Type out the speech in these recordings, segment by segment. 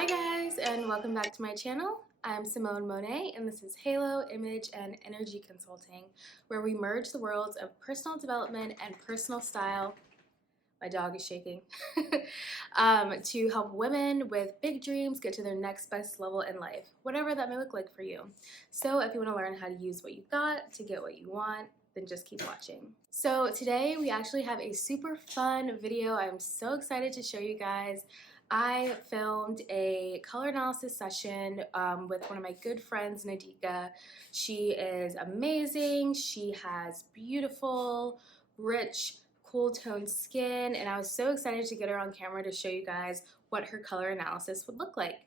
Hi guys, and welcome back to my channel. I'm Simone Monet, and this is Halo Image and Energy Consulting, where we merge the worlds of personal development and personal style. My dog is shaking. To help women with big dreams get to their next best level in life, whatever that may look like for you. So if you want to learn how to use what you've got to get what you want, then just keep watching. So today we actually have a super fun video I'm so excited to show you guys. I filmed a color analysis session with one of my good friends, Nadika. She is amazing. She has beautiful, rich, cool toned skin, and I was so excited to get her on camera to show you guys what her color analysis would look like.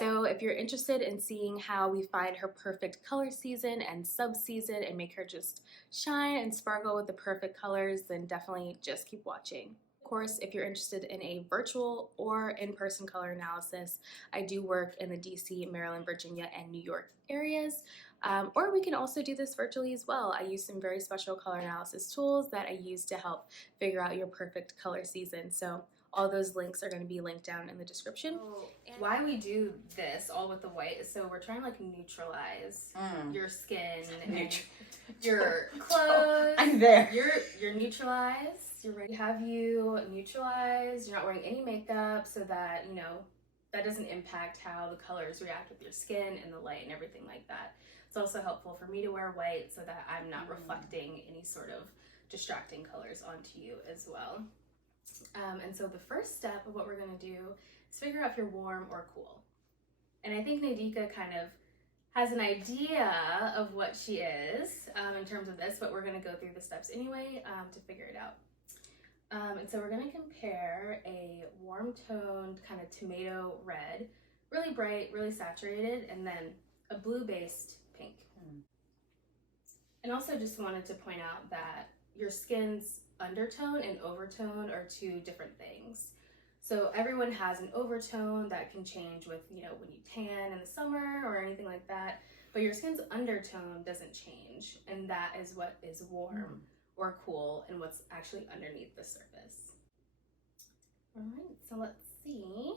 So if you're interested in seeing how we find her perfect color season and sub-season and make her just shine and sparkle with the perfect colors, then definitely just keep watching. Of course, if you're interested in a virtual or in-person color analysis, I do work in the DC, Maryland, Virginia, and New York areas. Or we can also do this virtually as well. I use some very special color analysis tools that I use to help figure out your perfect color season. So all those links are going to be linked down in the description. Why we do this all with the white is so we're trying to like neutralize your skin, your clothes. I'm there. You're neutralized. You're ready. Have you neutralized. You're not wearing any makeup, so that that doesn't impact how the colors react with your skin and the light and everything like that. It's also helpful for me to wear white so that I'm not reflecting any sort of distracting colors onto you as well. And so the first step of what we're going to do is figure out if you're warm or cool. And I think Nadika kind of has an idea of what she is in terms of this, but we're going to go through the steps anyway to figure it out. And so we're going to compare a warm toned kind of tomato red, really bright, really saturated, and then a blue based pink. And also just wanted to point out that your skin's undertone and overtone are two different things. So everyone has an overtone that can change with, when you tan in the summer or anything like that, but your skin's undertone doesn't change, and that is what is warm or cool and what's actually underneath the surface. All right, so let's see.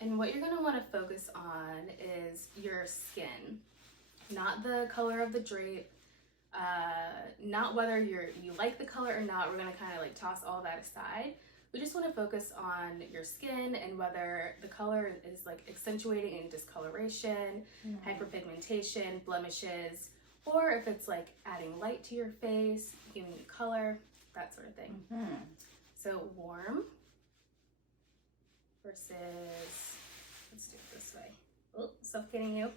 And what you're going to want to focus on is your skin, not the color of the drape, not whether you like the color or not. We're going to kind of like toss all that aside. We just want to focus on your skin and whether the color is like accentuating any discoloration, hyperpigmentation, blemishes, or if it's like adding light to your face, giving you color, that sort of thing. So warm versus, let's do it this way. Oh, suffocating you.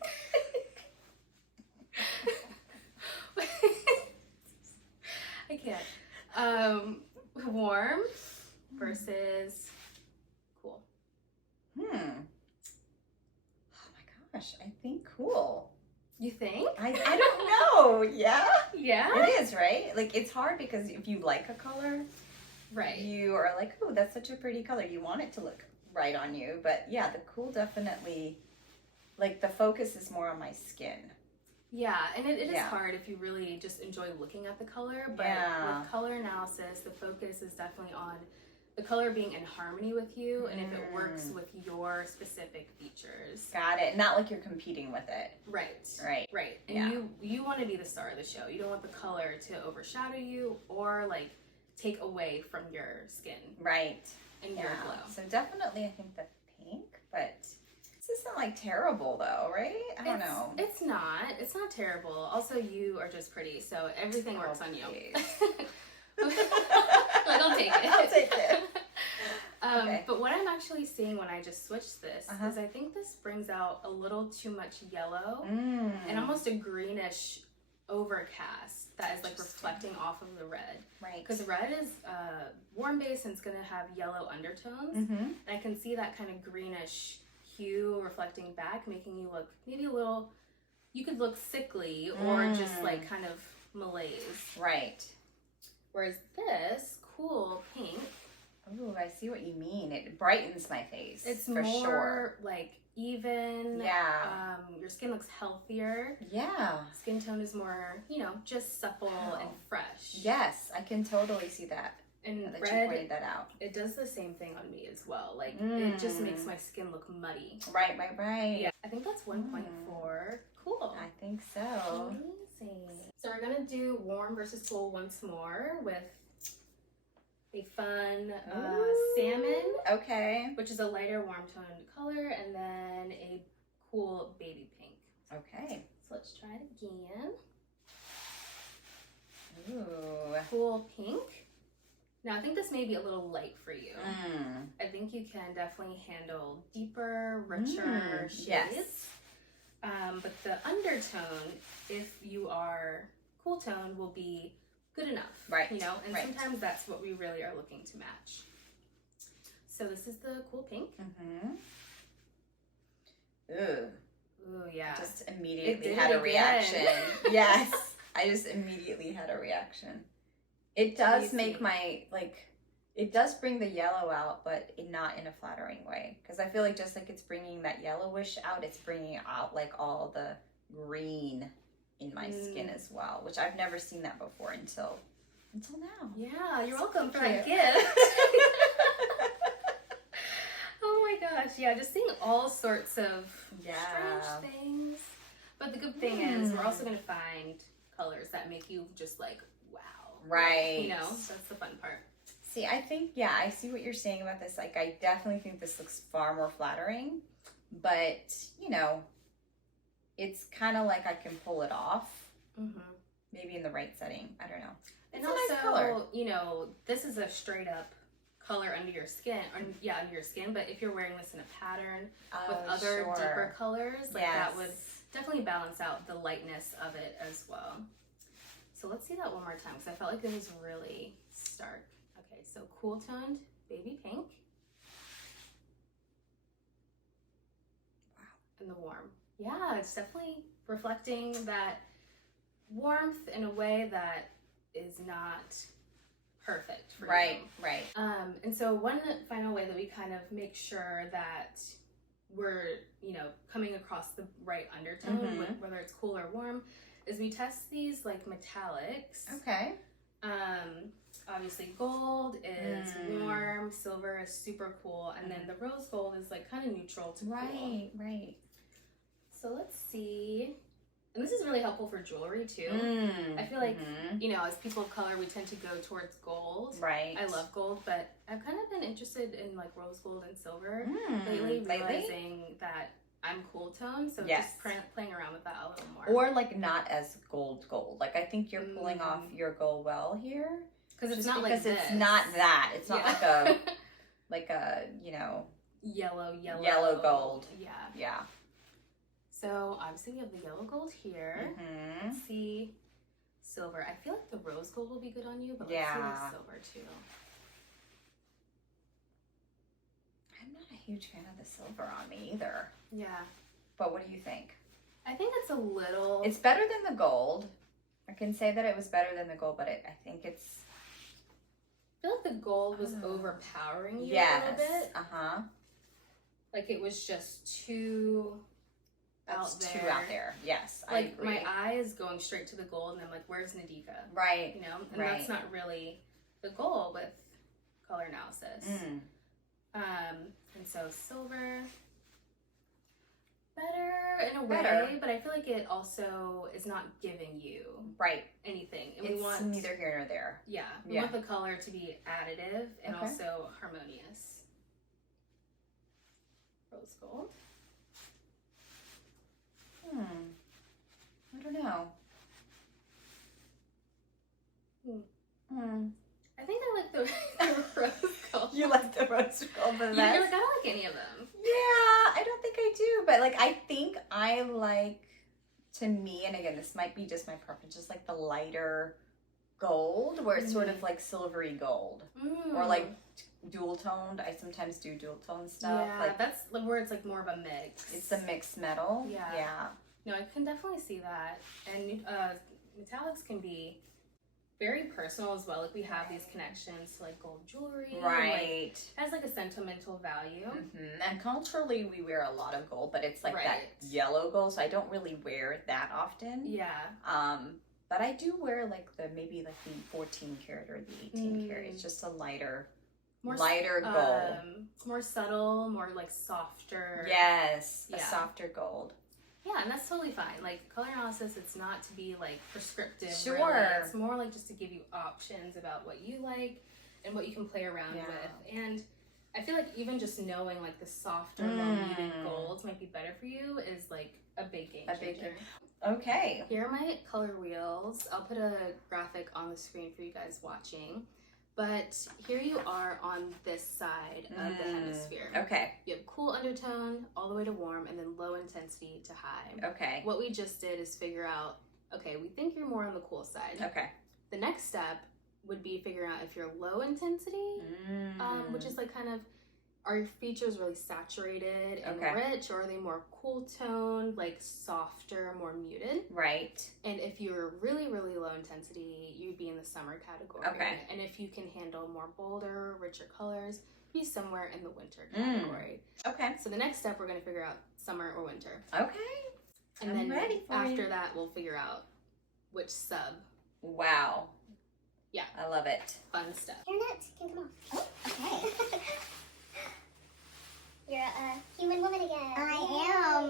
I can't. Warm versus cool. Oh my gosh, I think cool. You think? I don't know. Yeah? Yeah? It is, right? Like, it's hard because if you like a color, right, you are like, oh, that's such a pretty color. You want it to look right on you. But yeah, the cool definitely, like, the focus is more on my skin. Yeah, and it is hard if you really just enjoy looking at the color, but with color analysis, the focus is definitely on the color being in harmony with you and if it works with your specific features. Got it. Not like you're competing with it. Right. And you want to be the star of the show. You don't want the color to overshadow you or like take away from your skin. Right. And your glow. So definitely I think the pink, but this isn't like terrible though, right? I don't know. It's not terrible. Also, you are just pretty, so everything works on you. Like, I'll take it. I'll take it. Okay. But what I'm actually seeing when I just switched this is I think this brings out a little too much yellow and almost a greenish overcast that is like reflecting off of the red. Right. Because red is warm base and it's going to have yellow undertones. And I can see that kind of greenish hue reflecting back, making you look maybe a little, you could look sickly or just like kind of malaise. Right. Whereas this cool pink. Oh, I see what you mean. It brightens my face. It's for more sure. like even. Yeah. Your skin looks healthier. Yeah. Skin tone is more, just supple and fresh. Yes, I can totally see that. And now that red, you pointed that out. it does the same thing on me as well. Like, it just makes my skin look muddy. Right. Yeah, I think that's 1.4. Cool. I think so. Amazing. So we're gonna do warm versus cool once more with a fun salmon. Okay. Which is a lighter warm toned color, and then a cool baby pink. Okay. So let's try it again. Ooh. Cool pink. Now I think this may be a little light for you. I think you can definitely handle deeper, richer shades. Yes. But the undertone, if you are cool toned, will be good enough. Right. You know, and right. sometimes that's what we really are looking to match. So this is the cool pink. Ooh. Ooh, yeah. Just immediately had a reaction. Yes. I just immediately had a reaction. It does make my, like, it does bring the yellow out, but not in a flattering way. Because I feel like just like it's bringing that yellowish out, it's bringing out like all the green in my skin as well, which I've never seen that before until now. Yeah, you're welcome for that gift. Oh my gosh, yeah, just seeing all sorts of strange things. But the good thing is we're also going to find colors that make you just like, wow. Right. You know, that's the fun part. See, I think, yeah, I see what you're saying about this. Like, I definitely think this looks far more flattering. But, you know, it's kind of like I can pull it off. Maybe in the right setting. I don't know. And also, nice color. You know, this is a straight up color under your skin. Or, yeah, under your skin. But if you're wearing this in a pattern with other deeper colors, like that would definitely balance out the lightness of it as well. So let's see that one more time because I felt like it was really stark. Okay, so cool toned baby pink. Wow. And the warm. Yeah, it's definitely reflecting that warmth in a way that is not perfect for you. Right. And so one final way that we kind of make sure that we're, you know, coming across the right undertone, whether it's cool or warm, is we test these like metallics. Okay. Obviously gold is warm, silver is super cool, and then the rose gold is like kind of neutral to cool. Right. So let's see. And this is really helpful for jewelry too. I feel like, you know, as people of color, we tend to go towards gold. Right. I love gold, but I've kind of been interested in like rose gold and silver lately, realizing that I'm cool tone, so just playing around with that a little more. Or like not as gold. Like I think you're pulling off your gold well here. Because it's not like this. It's not that. It's not like a, you know, yellow gold. Yeah. So obviously we have the yellow gold here. Let's see silver. I feel like the rose gold will be good on you, but let's see the silver too. I'm not a huge fan of the silver on me either. Yeah. But what do you think? I think it's a little... It's better than the gold. I can say that it was better than the gold, but I think it's... I feel like the gold was overpowering you a little bit. Like it was just too out there. Too out there. Yes, like I agree. My eye is going straight to the gold, and I'm like, "Where's Nadika?" Right. You know, and that's not really the goal with color analysis. And so silver, better in a way, but I feel like it also is not giving you anything. And it's we want neither here nor there. Yeah, we want the color to be additive and also harmonious. Rose gold. I don't know. I think I like the rose gold. You like the rose gold the best? Yeah, like, I don't like any of them. Yeah, I don't think I do. But like, I think I like, to me, and again, this might be just my preference, just like the lighter gold, where it's sort of like silvery gold, or like dual toned. I sometimes do dual tone stuff. Yeah, like, that's where it's like more of a mix. It's a mixed metal. Yeah. No, I can definitely see that. And metallics can be very personal as well. Like we have these connections to like gold jewelry. Right. Like, has like a sentimental value. And culturally we wear a lot of gold, but it's like that yellow gold, so I don't really wear it that often. Yeah. But I do wear like maybe the 14 karat or the 18 karat. It's just a lighter gold. More subtle, more like softer. Yes, a softer gold. Yeah, and that's totally fine. Like color analysis, it's not to be like prescriptive. Sure. Really. It's more like just to give you options about what you like and what you can play around with. And I feel like even just knowing like the softer, more muted golds might be better for you is like a big game changer. Okay. Here are my color wheels. I'll put a graphic on the screen for you guys watching. But here you are on this side of the hemisphere. Okay. You have cool undertone all the way to warm and then low intensity to high. Okay. What we just did is figure out, okay, we think you're more on the cool side. Okay. The next step would be figuring out if you're low intensity, which is like kind of, are your features really saturated and rich, or are they more cool toned, like softer, more muted? Right. And if you're really, really low intensity, you'd be in the summer category. Okay. And if you can handle more bolder, richer colors, be somewhere in the winter category. Okay. So the next step, we're going to figure out summer or winter. Okay. And I'm then ready for after that, we'll figure out which sub. Wow. Yeah. I love it. Fun stuff. Your nuts can come off. Oh, okay. You're a human woman again. I am.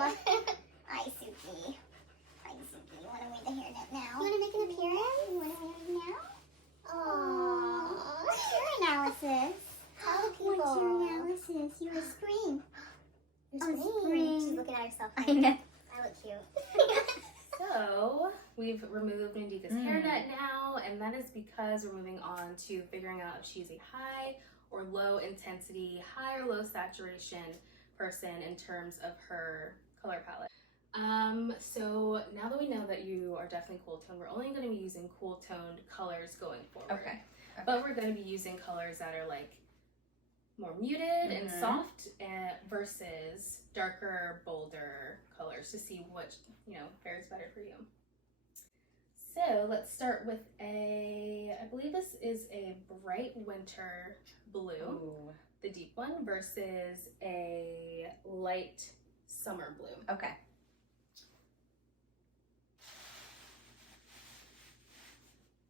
Hi, Suki. Hi, Suki. You want to wear the hairnet now? You want to make an appearance? You want to wear it now? Aww. Hair analysis. Tell people. What's your analysis? You're a spring. You're a spring. She's looking at herself. I know. I look cute. So we've removed Nandika's hairnet now, and that is because we're moving on to figuring out if she's a high or low intensity, high or low saturation person in terms of her color palette. So now that we know that you are definitely cool toned, we're only going to be using cool toned colors going forward. Okay. But we're going to be using colors that are like more muted and soft versus darker, bolder colors to see what, fares better for you. So let's start with I believe this is a bright winter blue, the deep one, versus a light summer blue. Okay.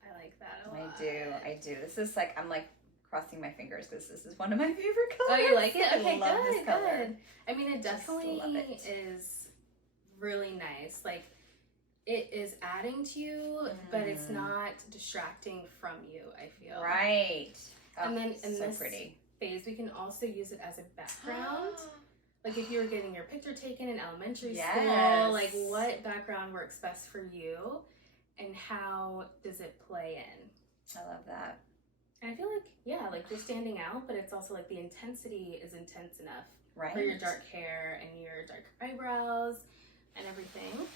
I like that a lot. I do. This is like, I'm like crossing my fingers because this is one of my favorite colors. Oh, you like it? Okay, I love this color. Good. I mean, it definitely is really nice. Like, it is adding to you, but it's not distracting from you, I feel. Right. Oh, and then in so this pretty phase, we can also use it as a background. Like if you were getting your picture taken in elementary school, like what background works best for you and how does it play in? I love that. And I feel like, like you're standing out, but it's also like the intensity is intense enough for your dark hair and your dark eyebrows and everything.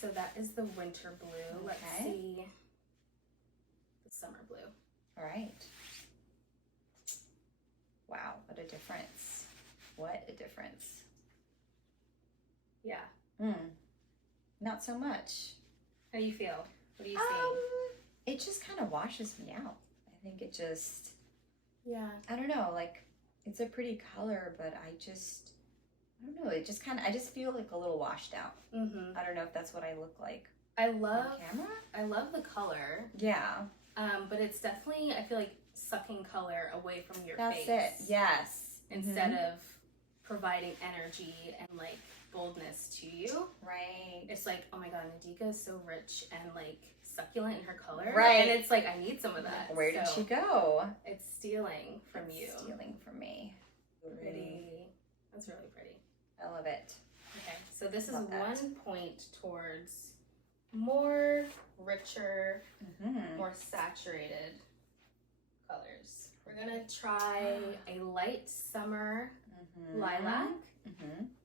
So that is the winter blue. Let's see the summer blue. All right. Wow, what a difference. What a difference. Yeah. Not so much. How do you feel? What do you see? It just kind of washes me out. I think it just, I don't know, like, it's a pretty color, but I don't know, it just kind of, I just feel like a little washed out. I don't know if that's what I look like on camera. I love the color. Yeah. But it's definitely, I feel like, sucking color away from your face. That's it, yes. Instead of providing energy and, like, boldness to you. Right. It's like, oh my god, Nadika is so rich and, like, succulent in her color. Right. And it's like, I need some of that. Where did she go? It's stealing from you. Stealing from me. Pretty. That's really pretty. I love it. Okay, so this is 1 point towards more richer, more saturated colors. We're gonna try a light summer lilac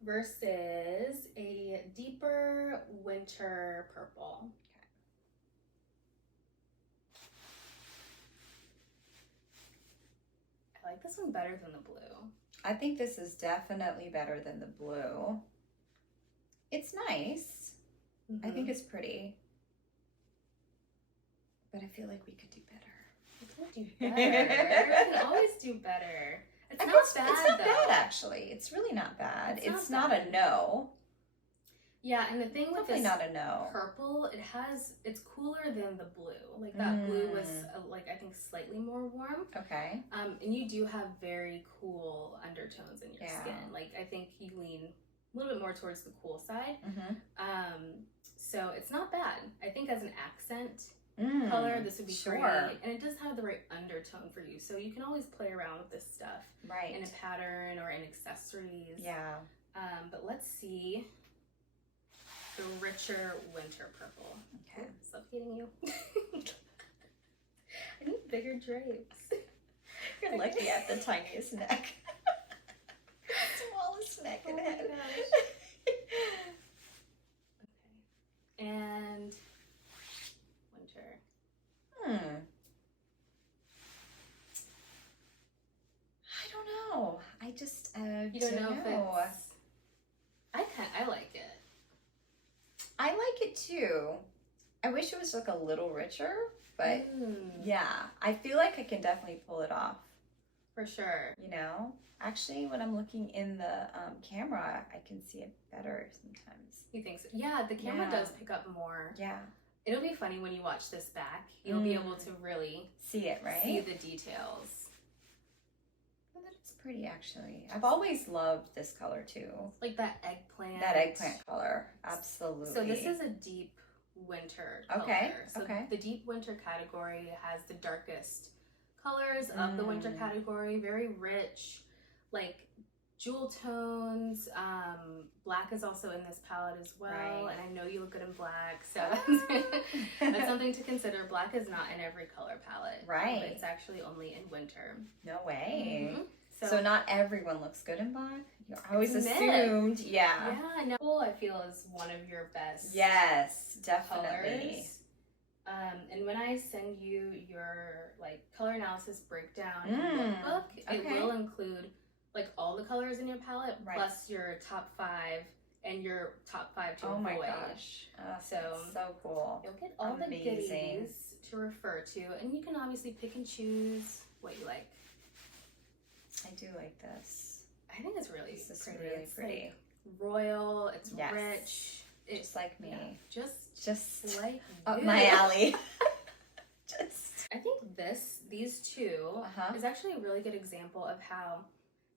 versus a deeper winter purple. I like this one better than the blue. I think this is definitely better than the blue. It's nice. I think it's pretty. But I feel like we could do better. We could do better. We can always do better. It's not bad, It's not though. bad, actually. It's really not bad. It's not a no. Yeah, and the thing with Definitely this not a no. purple, it's cooler than the blue. Like that blue was like I think slightly more warm. Okay. And you do have very cool undertones in your skin. Like I think you lean a little bit more towards the cool side. So it's not bad. I think as an accent color, this would be great. And it does have the right undertone for you. So you can always play around with this stuff. Right. In a pattern or in accessories. Yeah. But let's see the richer winter purple. Okay. I'm suffocating you. I need bigger drapes. You're lucky I have the tiniest neck. Smallest neck and head. Okay. And winter. I don't know. I just you don't know if it's... I like it. I like it too. I wish it was like a little richer, but yeah, I feel like I can definitely pull it off. For sure. You know? Actually, when I'm looking in the camera, I can see it better sometimes. You think so? Yeah, the camera does pick up more. Yeah. It'll be funny when you watch this back. You'll be able to really see it, right? See the details. Well, that is pretty, actually. I've always loved this color, too. Like that eggplant. That eggplant color. Absolutely. So this is a deep winter color. Okay, so the deep winter category has the darkest colors of the winter category. Very rich, like jewel tones. Black is also in this palette as well. Right. And I know you look good in black, so that's something to consider. Black is not in every color palette. Right. It's actually only in winter. No way. So not everyone looks good in black? You always assumed. Yeah. Yeah, no. I feel is one of your best. Yes, definitely. Colors. And when I send you your like color analysis breakdown lookbook, it will include like all the colors in your palette plus your top 5 and your top 5 to avoid. Oh my gosh. So cool. You'll get all the goodies to refer to, and you can obviously pick and choose what you like. I do like this. I think it's really pretty. It's pretty. Like royal, it's rich. It's just like me. Yeah, just like up my alley. I think these two is actually a really good example of how,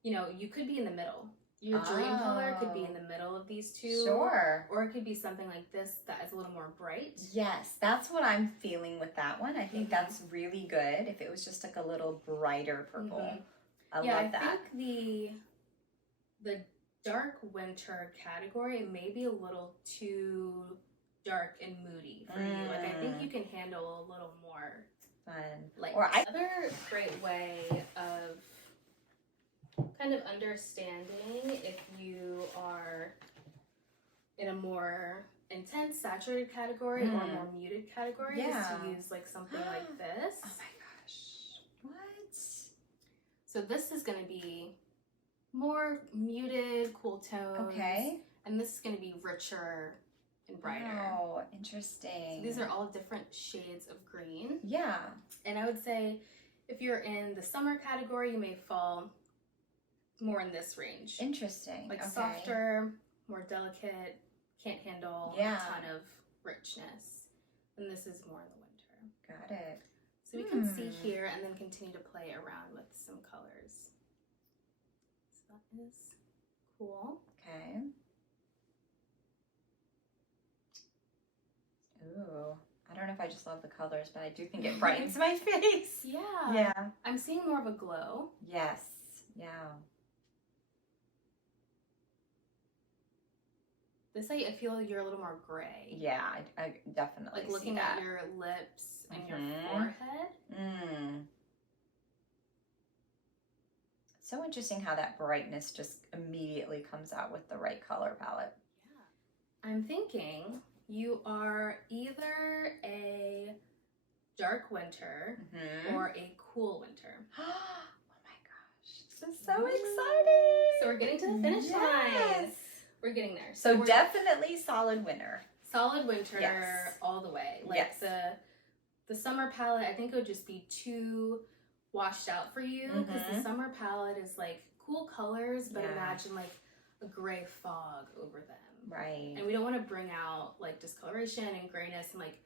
you know, you could be in the middle. Your dream color could be in the middle of these two. Sure. Or it could be something like this that is a little more bright. Yes, that's what I'm feeling with that one. I think that's really good if it was just like a little brighter purple. I love that. I think the dark winter category may be a little too dark and moody for you. Like I think you can handle a little more fun. Like another great way of kind of understanding if you are in a more intense saturated category or more muted category is to use like something like this. Oh my gosh. What? So this is going to be more muted, cool tones. Okay. And this is going to be richer and brighter. Oh, interesting. So these are all different shades of green. Yeah. And I would say if you're in the summer category, you may fall more in this range. Interesting. Like softer, more delicate, can't handle a ton of richness. And this is more in the winter. Got it. So we can see here and then continue to play around with some colors. So that is cool. Okay. Ooh. I don't know if I just love the colors, but I do think it brightens my face. Yeah. Yeah. I'm seeing more of a glow. Yes. Yeah. This I feel you're a little more gray. Yeah, I definitely like looking see that. at your lips and your forehead. So interesting how that brightness just immediately comes out with the right color palette. Yeah. I'm thinking you are either a dark winter or a cool winter. Oh my gosh. This is so exciting. So we're getting to the finish line. We're getting there. So definitely solid winter. Solid winter all the way. Like the summer palette, I think it would just be too washed out for you because the summer palette is like cool colors, but imagine like a gray fog over them. Right. And we don't want to bring out like discoloration and grayness and like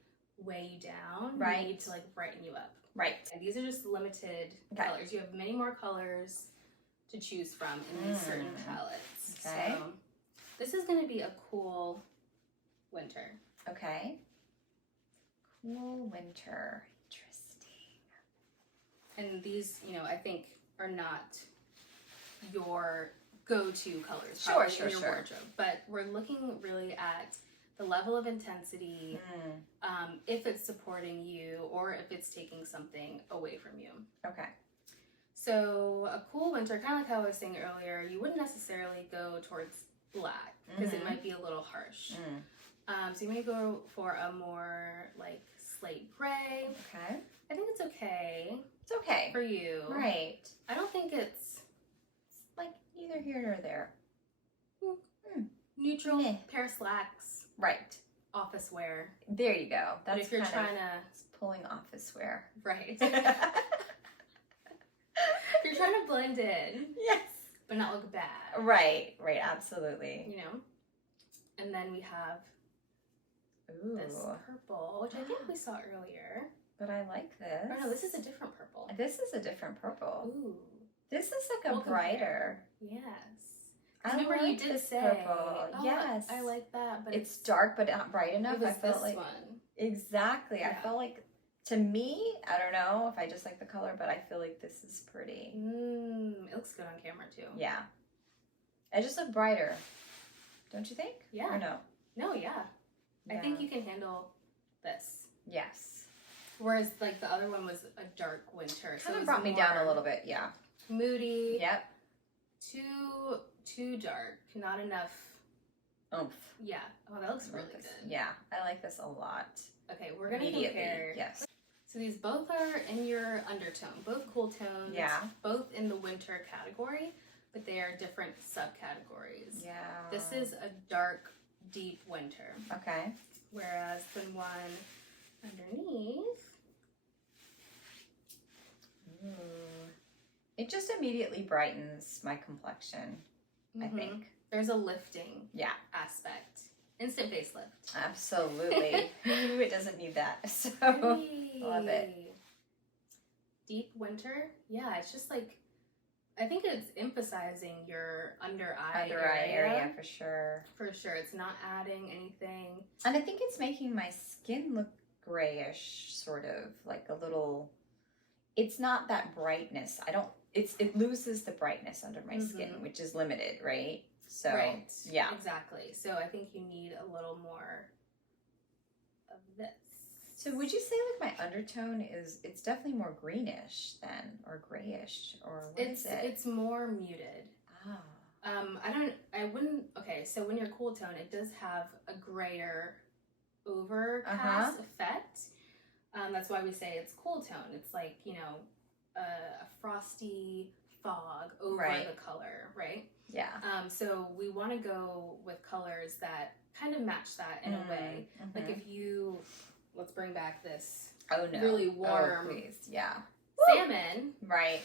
weigh you down. Right. We need to like brighten you up. Right. And these are just limited colors. You have many more colors to choose from in these certain palettes. Okay. So this is going to be a cool winter. Okay. Cool winter. Interesting. And these, you know, I think are not your go-to colors in your wardrobe. But we're looking really at the level of intensity, if it's supporting you or if it's taking something away from you. Okay. So a cool winter, kind of like how I was saying earlier, you wouldn't necessarily go towards black because it might be a little harsh. So you may go for a more like slate gray. Okay. I think it's okay. It's okay. For you. Right. I don't think it's like neither here nor there. Neutral, pair of slacks. Right. Office wear. There you go. That's but if you're trying to pulling office wear. Right. You're trying to blend in. Yes. But not look bad. Right. Right. Absolutely. You know? And then we have this purple, which I think we saw earlier. But I like this. Oh no, this is a different purple. This is a different purple. Ooh. This is like a brighter. Yes. I remember like you did this say, purple. oh, yes. I like that, but it's dark but not bright enough. It was I felt this like one. Exactly. Yeah. I felt like, to me, I don't know if I just like the color, but I feel like this is pretty. It looks good on camera too. Yeah. I just look brighter. Don't you think? Yeah. Or no? No, yeah. I think you can handle this. Yes. Whereas like the other one was a dark winter. Kind of brought me down a little bit, yeah. Moody. Yep. Too dark. Not enough oomph. Yeah. Oh, that looks really good. Yeah, I like this a lot. Okay, we're gonna compare. Yes. So these both are in your undertone, both cool tones. Yeah. Both in the winter category, but they are different subcategories. Yeah. This is a dark, deep winter. Okay. Whereas the one underneath. It just immediately brightens my complexion, I think. There's a lifting aspect. Instant facelift. Absolutely. Who it doesn't need that? So love it. Deep winter. Yeah, it's just like, I think it's emphasizing your under eye area for sure. For sure. It's not adding anything. And I think it's making my skin look grayish, sort of like a little. It's not that brightness. It loses the brightness under my skin, which is limited, right? So, right. Yeah. Exactly. So I think you need a little more of this. So would you say like my undertone it's definitely more greenish then, or grayish, or what is it? It's more muted. Okay, so when you're cool tone, it does have a grayer overcast effect. That's why we say it's cool tone. It's like, you know, a frosty fog over the color, right? Yeah. So we want to go with colors that kind of match that in a way. Like if you, let's bring back this really warm salmon. Right.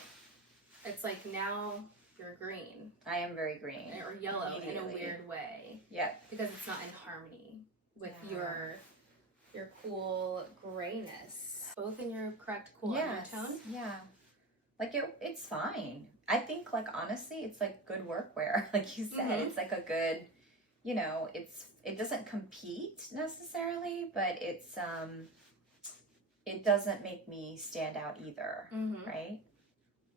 It's like now you're green. I am very green. Or yellow in a weird way. Yeah. Because it's not in harmony with your cool grayness. Both in your correct cool undertone. Yeah. Like it's fine. I think like honestly, it's like good workwear. Like you said, it's like a good, you know, it doesn't compete necessarily, but it's it doesn't make me stand out either, right?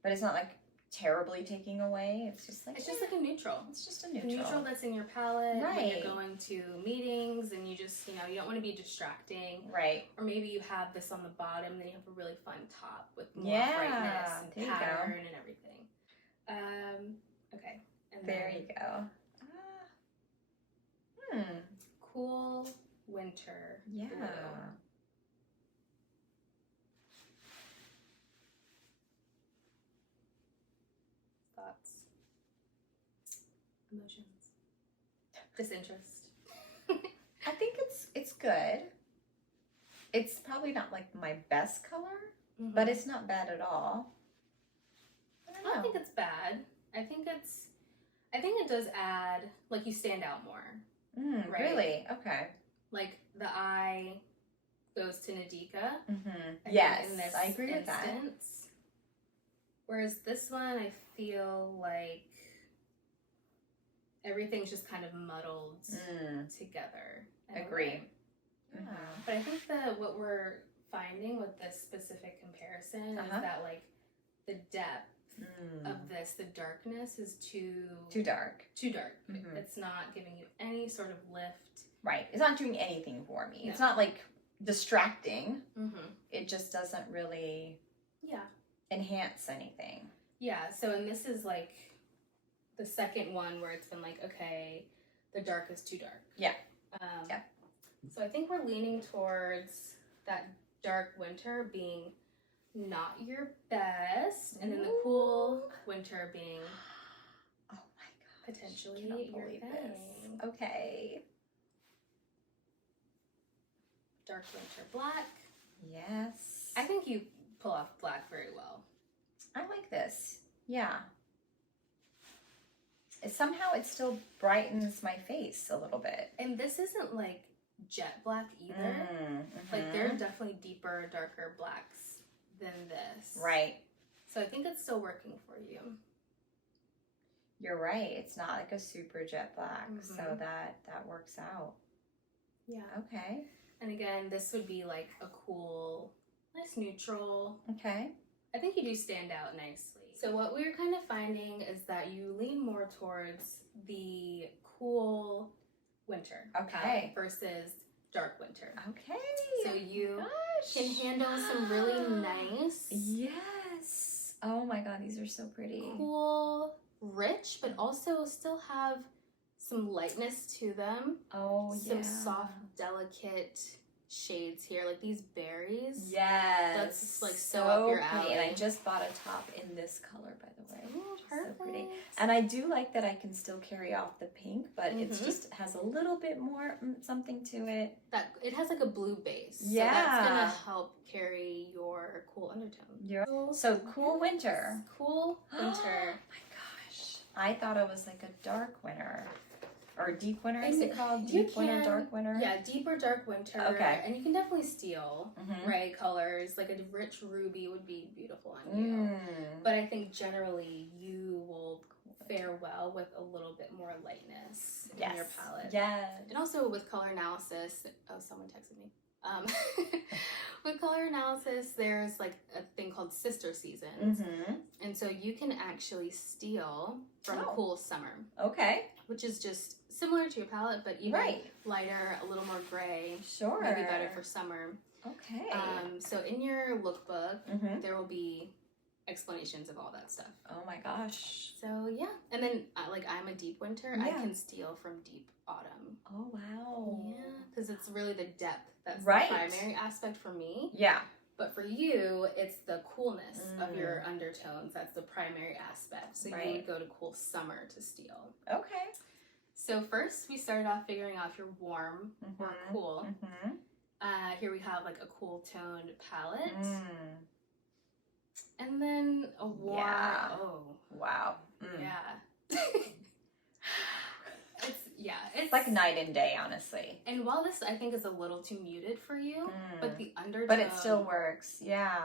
But it's not like terribly taking away. It's just like a neutral. It's just a neutral. A neutral that's in your palette right. when you're going to meetings and you just, you know, you don't want to be distracting. Right. Or maybe you have this on the bottom and then you have a really fun top with more brightness and pattern and everything. Okay. And there you go. Cool winter blue. Thoughts, emotions, disinterest. I think it's good. It's probably not like my best color, but it's not bad at all. I don't think it's bad. I think I think it does add, like, you stand out more. Right? Really? Okay. Like, the eye goes to Nadika. Yes, In this I agree with that. Whereas this one, I feel like everything's just kind of muddled together. Agree. Yeah. But I think that what we're finding with this specific comparison is that, like, the depth of this, the darkness is too dark. It's not giving you any sort of lift. Right. It's not doing anything for me. No. It's not like distracting. It just doesn't really enhance anything. Yeah. So, and this is like the second one where it's been like, okay, the dark is too dark. Yeah. So I think we're leaning towards that dark winter being not your best, and then the cool winter being potentially your thing. Okay. Dark winter black. Yes. I think you pull off black very well. I like this. Yeah. Somehow it still brightens my face a little bit. And this isn't like jet black either. Like, there are definitely deeper, darker blacks than this. Right. So I think it's still working for you. You're right. It's not like a super jet black. So that works out. Yeah. Okay. And again, this would be like a cool, nice neutral. Okay. I think you do stand out nicely. So what we're kind of finding is that you lean more towards the cool winter versus dark winter. Okay. So you can handle some really nice. Yes. Oh my God, these are so pretty. Cool, rich, but also still have some lightness to them. Oh, Some soft, delicate shades here, like these berries. Yes. That's like so up your alley. And I just bought a top in this color, by the way. Oh, perfect. So pretty. And I do like that I can still carry off the pink, but it's just has a little bit more something to it. That it has like a blue base. Yeah. So that's gonna help carry your cool undertone. So cool winter. Cool winter. Oh my gosh. I thought it was like a dark winter. Or deep winter, is it called? Deep winter, dark winter? Yeah, deep or dark winter. Okay. And you can definitely steal, right, colors. Like a rich ruby would be beautiful on you. But I think generally you will fare well with a little bit more lightness in your palette. Yes. And also with color analysis, someone texted me. With color analysis, there's like a thing called sister seasons. And so you can actually steal from cool summer. Okay. Which is just similar to your palette, but even lighter, a little more gray. Sure. Maybe better for summer. Okay. So in your lookbook, there will be explanations of all that stuff. Oh my gosh. So yeah. And then like I'm a deep winter, I can steal from deep autumn. Oh wow. Yeah, because it's really the depth that's the primary aspect for me. Yeah. But for you, it's the coolness of your undertones. That's the primary aspect. So you would go to cool summer to steal. Okay. So first, we started off figuring out if you're warm or cool. Here we have like a cool toned palette. And then a warm. Yeah. Oh. Wow. Yeah. It's like night and day, honestly. And while this I think is a little too muted for you, but the undertone. But it still works. Yeah.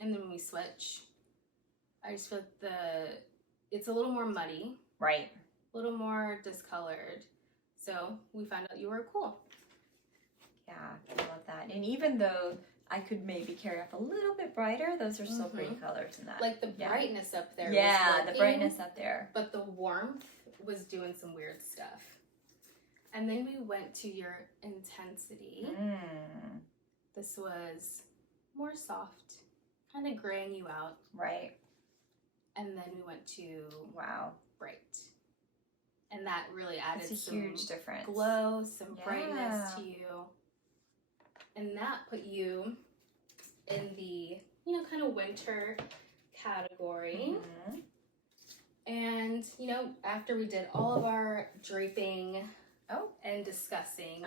And then when we switch, I just feel like it's a little more muddy. Right. A little more discolored. So we found out you were cool. Yeah, I love that. And even though I could maybe carry off a little bit brighter, those are still pretty colors in that. Like the brightness up there. Yeah, was working, the brightness up there. But the warmth was doing some weird stuff. And then we went to your intensity. This was more soft, kind of graying you out. Right. And then we went to bright. And that really added some huge difference. Glow, some brightness to you. And that put you in the, kind of winter category. And, after we did all of our draping and discussing,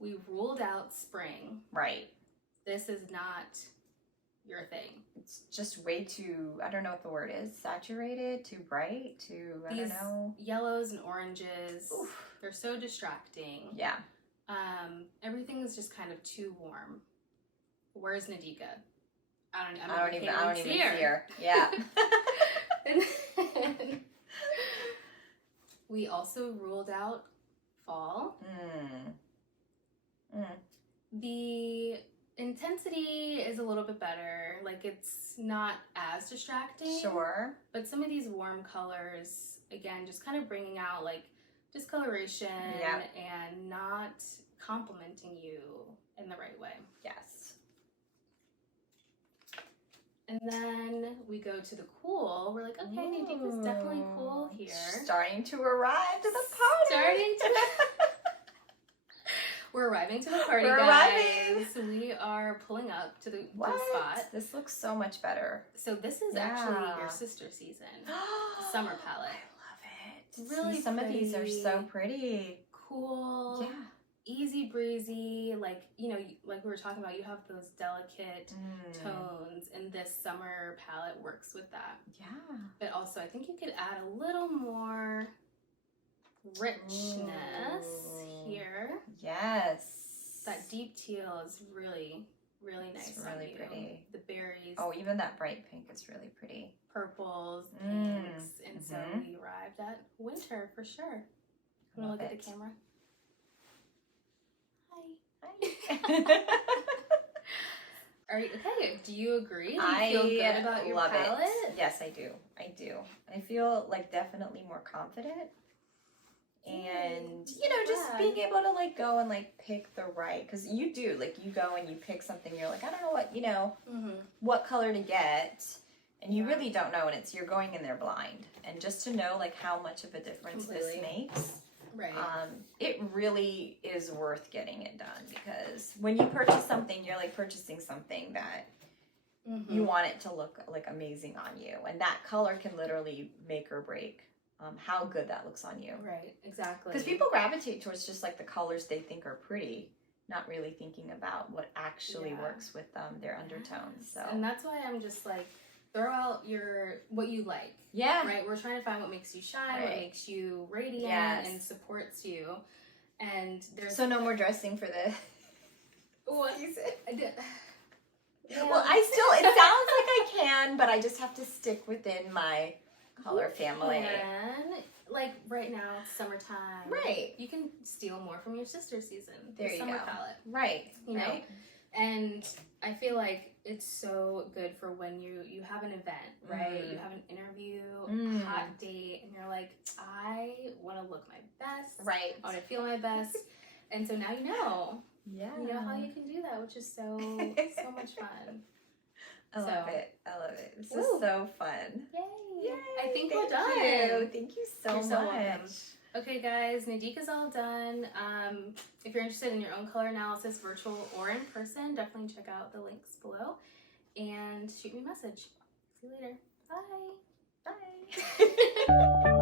we ruled out spring. Right. This is not your thing. It's just way too, I don't know what the word is, saturated, too bright, I don't know. Yellows and oranges, Oof. they're so distracting. Yeah. Everything is just kind of too warm. Where's Nadika? I don't even see her. Yeah. And then we also ruled out fall. The intensity is a little bit better. Like, it's not as distracting. Sure. But some of these warm colors, again, just kind of bringing out like discoloration and not complimenting you in the right way. Yes. And then we go to the cool. We're like, okay, Nadika's definitely cool here. Starting to arrive to the party. We're arriving to the party, We're guys. We are pulling up to the spot. This looks so much better. So this is actually your sister season. The summer palette. I love it. Really some pretty. of these are so pretty. Cool. Yeah. Easy breezy. Like, you know, like we were talking about, you have those delicate tones, and this summer palette works with that. Yeah. But also, I think you could add a little more richness here. Yes. That deep teal is really, really nice. It's really on you. pretty. The berries. Oh, even that bright pink is really pretty. Purples, pinks. And so we arrived at winter for sure. Want to look at the camera? Hi. Are you okay? Do you agree? Do you feel good about your palette? It. Yes, I do. I feel like definitely more confident. And, you know, just being able to like go and like pick the right, because you do, like you go and you pick something, you're like, I don't know what, you know, what color to get. And you really don't know, and you're going in there blind. And just to know like how much of a difference this makes. Right. It really is worth getting it done, because when you purchase something, you're like purchasing something that you want it to look like amazing on you, and that color can literally make or break how good that looks on you. Right, exactly. Because people gravitate towards just like the colors they think are pretty, not really thinking about what actually works with their undertones. So, and that's why I'm just like, throw out what you like. Yeah. Right? We're trying to find what makes you shine, what makes you radiant, and supports you. And there's... So no more dressing for the season? Yeah. Well, it sounds like I can, but I just have to stick within my color family. Like right now, it's summertime. Right. You can steal more from your sister season. There you summer go. palette. Right. You know? And I feel like it's so good for when you have an event, right? You have an interview, a hot date, and you're like, I want to look my best. Right. I want to feel my best. And so now you know. Yeah. You know how you can do that, which is so much fun. I love it. This is so fun. Yay. I think we're done. Thank you so much. So welcome. Okay, guys, Nadika's all done. If you're interested in your own color analysis, virtual or in person, definitely check out the links below and shoot me a message. See you later. Bye. Bye.